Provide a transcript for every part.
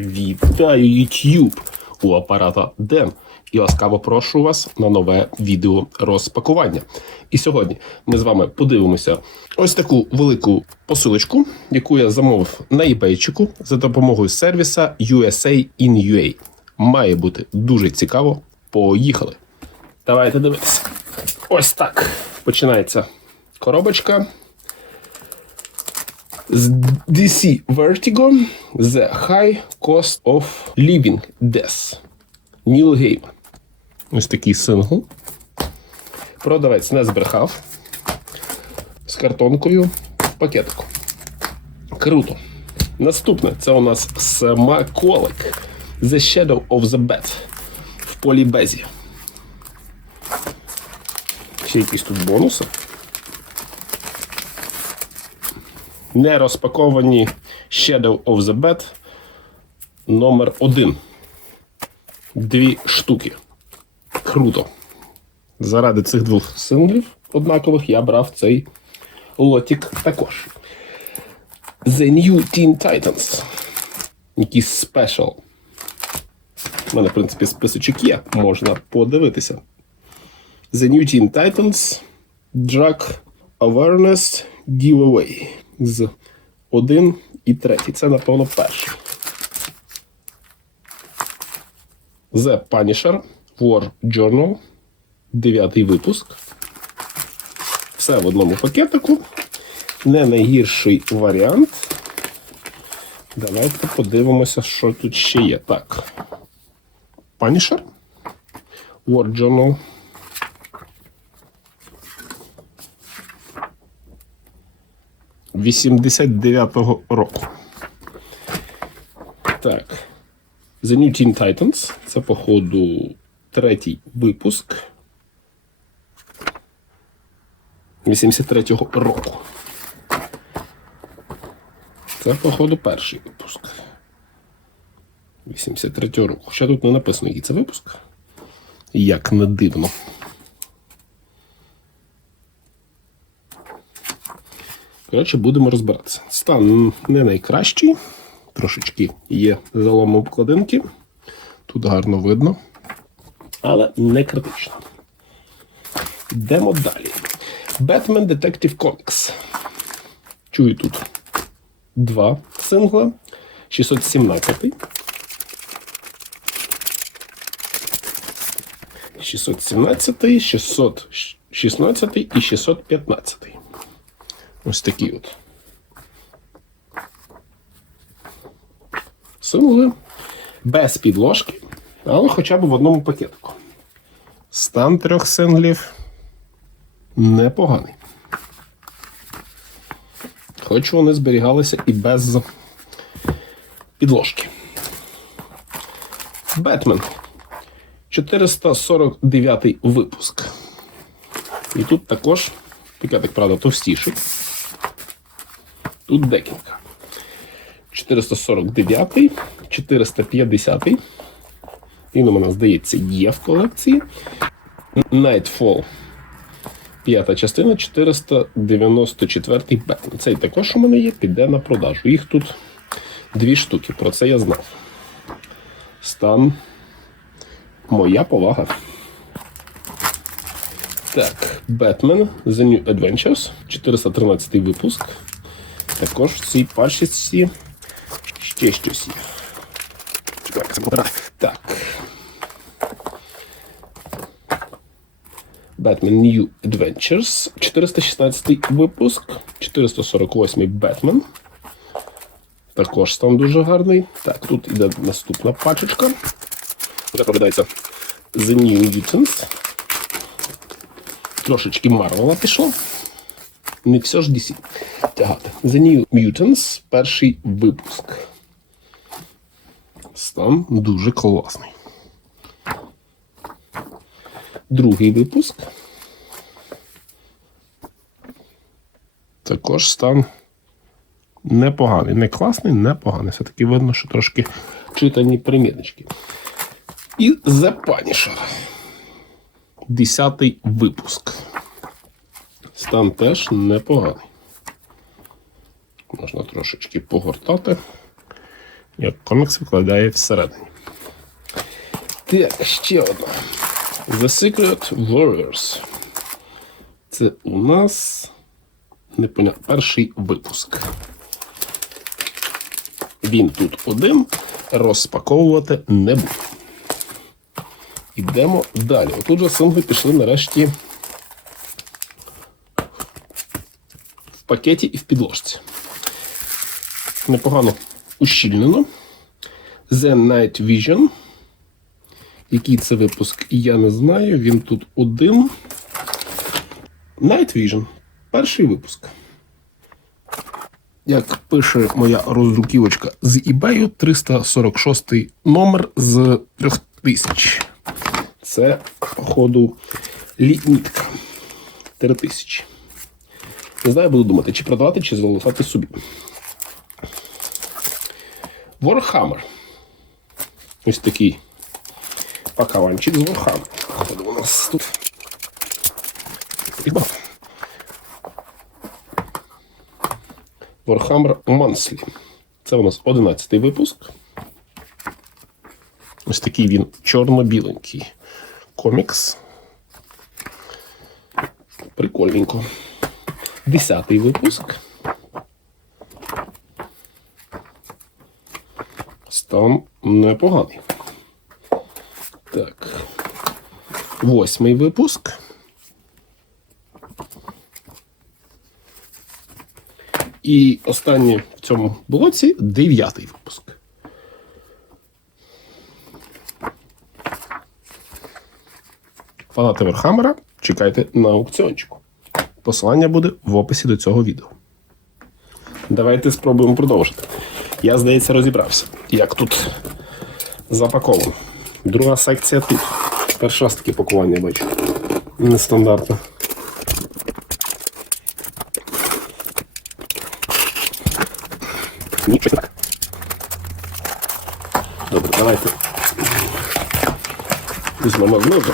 Вітаю YouTube! У апарата Ден. І ласкаво прошу вас на нове відео розпакування. І сьогодні ми з вами подивимося ось таку велику посилочку, яку я замовив на eBayчику за допомогою сервіса USA in UA. Має бути дуже цікаво. Поїхали! Давайте дивитися. Ось так починається коробочка з DC Vertigo The High Cost of Living Death. Ніл Гейман. Ось такий сингл. Продавець не збрехав. З картонкою в пакетику. Круто. Наступне це у нас смаколик The Shadow of the Bat в полібезі. Ще якісь тут бонуси. Не розпаковані Shadow of the Bed номер 1 Дві штуки. Круто. Заради цих двох синглів однакових я брав цей лотик також. The New Teen Titans. Якийсь спешл. У мене, в принципі, списочок є, можна подивитися. The New Teen Titans Drug Awareness Giveaway з 1 і 3. Це, напевно, перший. The Punisher War Journal. Дев'ятий випуск. Все в одному пакетику. Не найгірший варіант. Давайте подивимося, що тут ще є. Так. Punisher. War Journal. 89-го року. Так. The New Teen Titans. Це, походу, третій випуск. 83-го року. Це, походу, перший випуск. 83-го року. Ще тут не написано, який це випуск. Як не дивно. Коротше, будемо розбиратися. Стан не найкращий. Трошечки є залом обкладинки. Тут гарно видно. Але не критично. Йдемо далі. Batman Detective Comics. Чую тут два сингла. 617. 617, 616 і 615. Ось такі от. Сингли без підложки, але хоча б в одному пакетику. Стан трьох синглів непоганий. Хоч вони зберігалися і без підложки. Бетмен. 449 випуск. І тут також пакетик, правда, товстіший. Тут декілька. 449, 450. Він у мене, здається, є в колекції. Nightfall. П'ята частина 494 Бетмен. Цей також у мене є, піде на продажу. Їх тут дві штуки, про це я знав. Стан. Моя повага. Так, Batman The New Adventures, 413 випуск. Також в цій пачці ще щось є. Так. Batman New Adventures, 416 випуск, 448 Batman. Також стан дуже гарний. Так, тут іде наступна пачечка. Вже проглядається The New Mutants. Трошечки Марвела пішло. Ж DC тягати. The New Mutants, перший випуск. Стан дуже класний. Другий випуск. Також стан непоганий. Не класний, непоганий. Все-таки видно, що трошки читані примірнички. І The Punisher. Десятий випуск. Стан теж непоганий. Можна трошечки погортати. як комікс викладає всередині. Так, ще одна. The Secret Warriors. Це у нас непоня... перший випуск. Він тут один. Розпаковувати не буду. Ідемо далі. Отут же сингли пішли нарешті пакеті і в підложці. Непогано ущільнено. The Night Vision. Який це випуск, я не знаю. Він тут один. Night Vision. Перший випуск. Як пише моя роздруківочка з eBay, 346 номер з 3000. Це, походу, лімітка. 3000. Не знаю, буду думати, чи продавати, чи залишати собі. Warhammer. Ось такий пакаванчик з Warhammer. У нас тут. Warhammer Monthly. Це у нас 11 випуск. Ось такий він чорно-біленький комікс. Прикольненько. Десятий випуск. Стан непоганий. Так. Восьмий випуск. І останнє в цьому блоці дев'ятий випуск. Фанати Верхаммера, чекайте на аукціончику. Посилання буде в описі до цього відео. Давайте спробуємо продовжити. Я, здається, розібрався, як тут запаковано. Друга секція тут. Перший раз таке пакування бачу. Нестандартно. Так. Добре, давайте. Візьмемо знизу.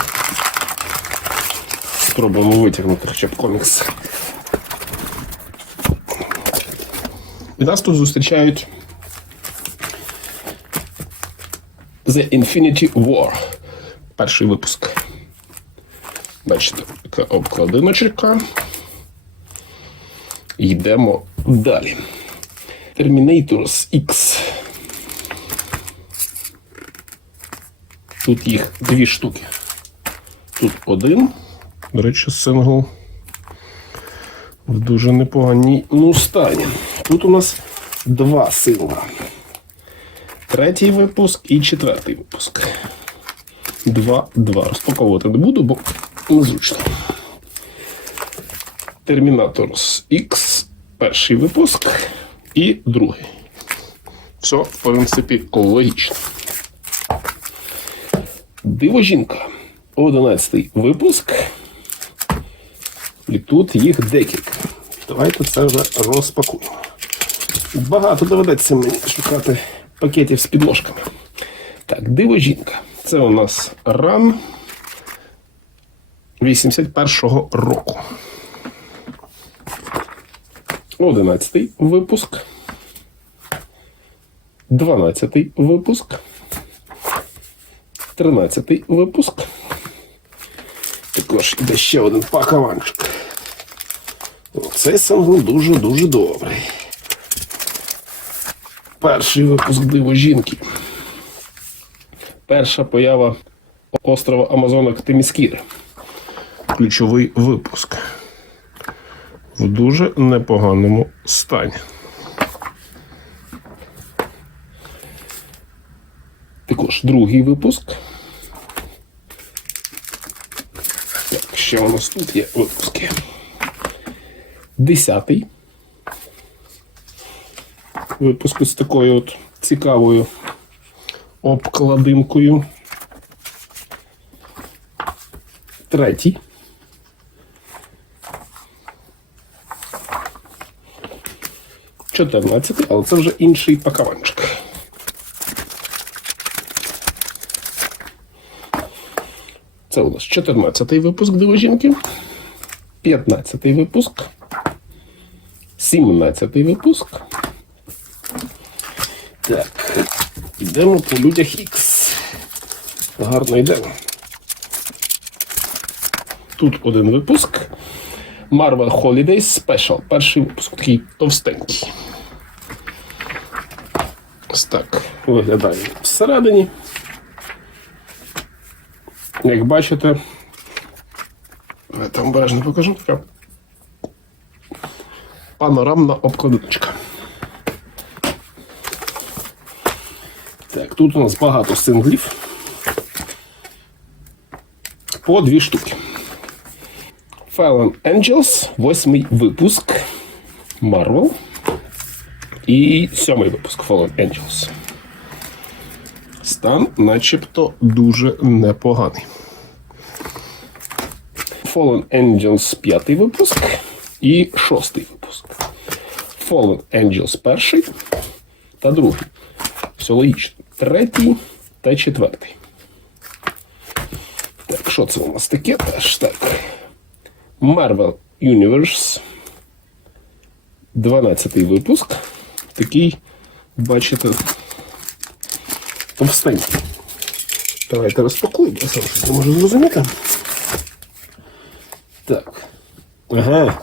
Спробуємо витягнути б комікс. І нас тут зустрічають The Infinity War. Перший випуск. Бачите, така обкладиночка. Йдемо далі. Terminators X. Тут їх дві штуки. Тут один. До речі, сингл в дуже непоганій ну, стані. Тут у нас два сингла. Третій випуск і четвертий випуск. Два-два. Розпаковувати не буду, бо незручно. Terminators X. Перший випуск і другий. Все, в принципі, логічно. Диво жінка. Одинадцятий випуск. І тут їх декілька. Давайте це вже розпакуємо. Багато доведеться мені шукати пакетів з підложками. Так, диво жінка. Це у нас ран 81-го року. 11 випуск. 12 випуск. 13 випуск. Також іде ще один пакаванчик. Цей сингл дуже-дуже добрий. Перший випуск диво жінки. Перша поява острова Амазонок Теміскір. Ключовий випуск. В дуже непоганому стані. Також другий випуск. Так, ще у нас тут є випуски. Десятий. Випуск з такою от цікавою обкладинкою. Третій. Чотирнадцятий, але це вже інший пакаванчик. Це у нас 14-й випуск Дивожінки, 15-й випуск, 17-й випуск. Так, Йдемо по людях X. Гарно йдемо. Тут один випуск. Marvel Holidays Special. Перший випуск такий товстенький. Ось так виглядає всередині. Як бачите, я там обережно покажу панорамна обкладиночка. Так, тут у нас багато синглів. По дві штуки. Fallen Angels, восьмий випуск Marvel. І сьомий випуск Fallen Angels. Стан начебто дуже непоганий. Fallen Angels п'ятий випуск і шостий випуск. Fallen Angels перший та другий. Все логічно. Третій та четвертий. Так, що це у нас таке? Теж так. Marvel Universe. 12 випуск. Такий, бачите, товстенький. Давайте розпакуємо, я сам щось не можу зрозуміти. Так. Ага.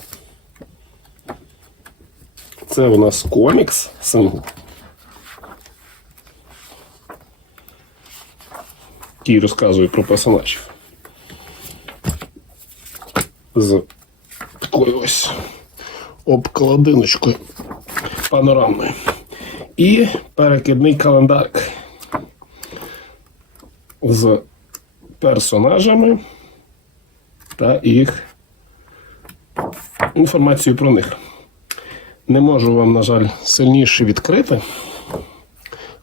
Це у нас комікс сингл. Який розказує про персонажів. З такою ось обкладиночкою панорамною. І перекидний календарик з персонажами та їх інформацією про них. Не можу вам, на жаль, сильніше відкрити,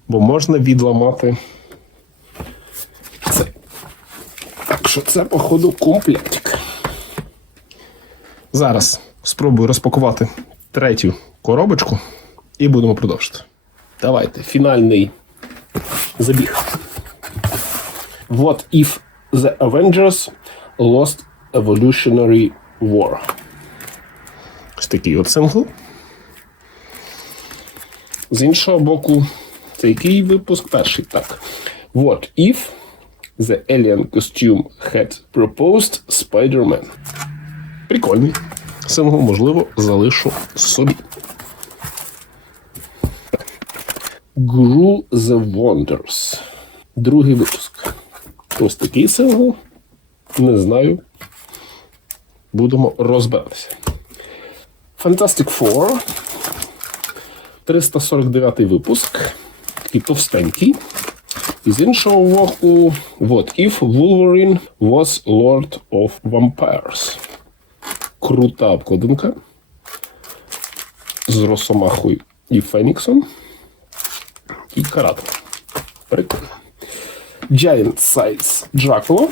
бо можна відламати це. Так що це, походу, комплектик. Зараз спробую розпакувати третю коробочку і будемо продовжити. Давайте, фінальний забіг. What if the Avengers lost Evolutionary War? Ось такий от сингл. З іншого боку, це який випуск перший? Так. What if the alien costume had proposed Spider-Man? Прикольний. Сингл, можливо, залишу собі. Grew the Wonders. Другий випуск. Ось такий сингл. Не знаю. Будемо розбиратися. Fantastic Four. 349 випуск. Такий товстенький. З іншого боку, What if Wolverine was Lord of Vampires? Крута обкладинка. З Росомахою і Феніксом. І Каратом. Прикольно. Giant Size Dracula.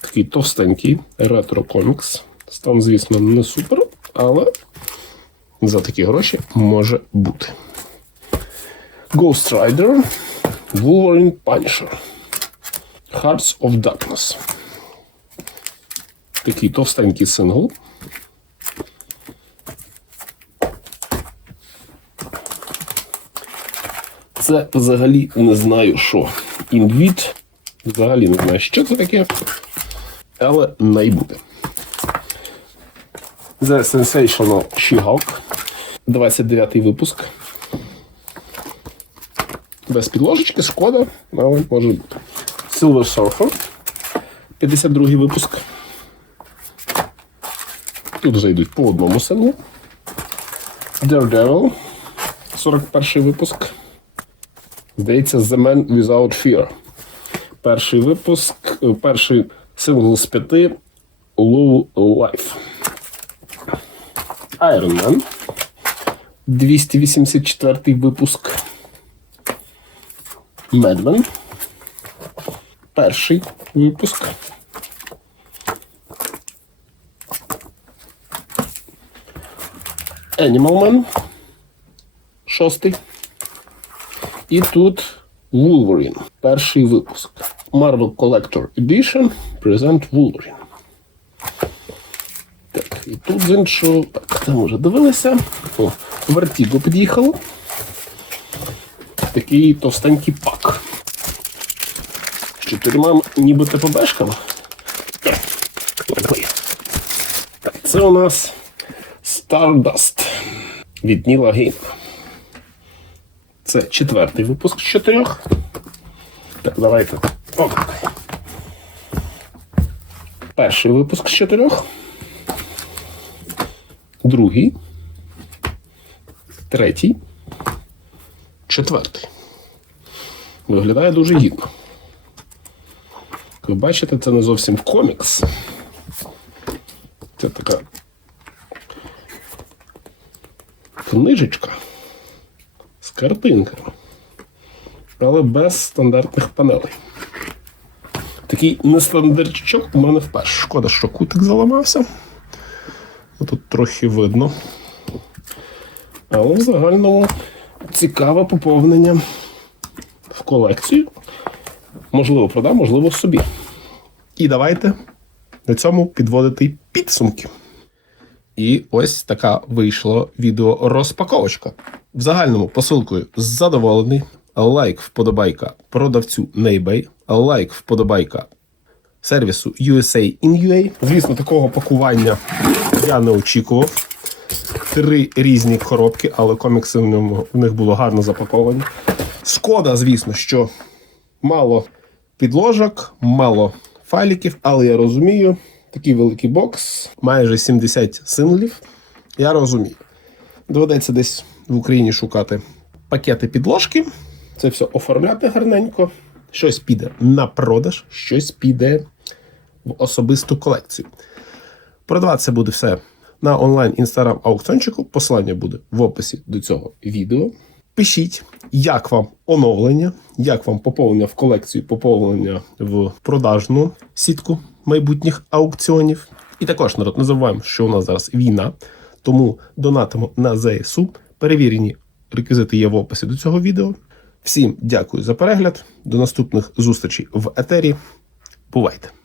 Такий товстенький ретро комікс. Стан, звісно, не супер, але за такі гроші може бути. Ghost Rider, Wolverine Punisher, Hearts of Darkness. Такий товстенький сингл. Це взагалі не знаю що. Інвіт. Взагалі не знаю, що це таке. Але найбуде. The Sensational She-Hulk. 29 випуск. Без підложечки, шкода, але може бути. Silver Surfer. 52 випуск. Тут вже йдуть по одному синглу. Daredevil. 41 випуск. Здається, The Man Without Fear. Перший випуск, е, перший сингл з п'яти Low Life. Iron Man. 284 випуск. Медмен. Перший випуск. Animal Man. Шостий. І тут Wolverine. Перший випуск. Marvel Collector Edition Present Wolverine. Так, і тут з іншого. Так, там вже дивилися. О, Vertigo під'їхало. такий товстенький пак. З чотирма ніби ТПБшками. Так, Це у нас Stardust від Ніла Гейма. Це четвертий випуск з чотирьох. Так, давайте. О. Перший випуск з чотирьох. Другий. Третій. Четвертий. Виглядає дуже гідно. Ви бачите, це не зовсім комікс. Це така книжечка з картинками, але без стандартних панелей. Такий нестандартчок у мене вперше. Шкода, що кутик заламався. Тут трохи видно. Але в загальному цікаве поповнення в колекцію. Можливо, продам, можливо, собі. І давайте на цьому підводити підсумки. І ось така вийшла відео розпаковочка. В загальному посилкою задоволений. Лайк вподобайка продавцю eBay, лайк вподобайка сервісу USA in UA. Звісно, такого пакування я не очікував. Три різні коробки, але комікси в, ньому, в них було гарно запаковані. Шкода, звісно, що мало підложок, мало файликів, але я розумію, такий великий бокс, майже 70 синглів. Я розумію. Доведеться десь в Україні шукати пакети підложки, це все оформляти гарненько. Щось піде на продаж, щось піде в особисту колекцію. Продаватися буде все на онлайн інстаграм аукціончику. Посилання буде в описі до цього відео. Пишіть, як вам оновлення, як вам поповнення в колекцію, поповнення в продажну сітку майбутніх аукціонів. І також народ не забуваємо, що у нас зараз війна, тому донатимо на ЗСУ. Перевірені реквізити є в описі до цього відео. Всім дякую за перегляд. До наступних зустрічей в етері. Бувайте!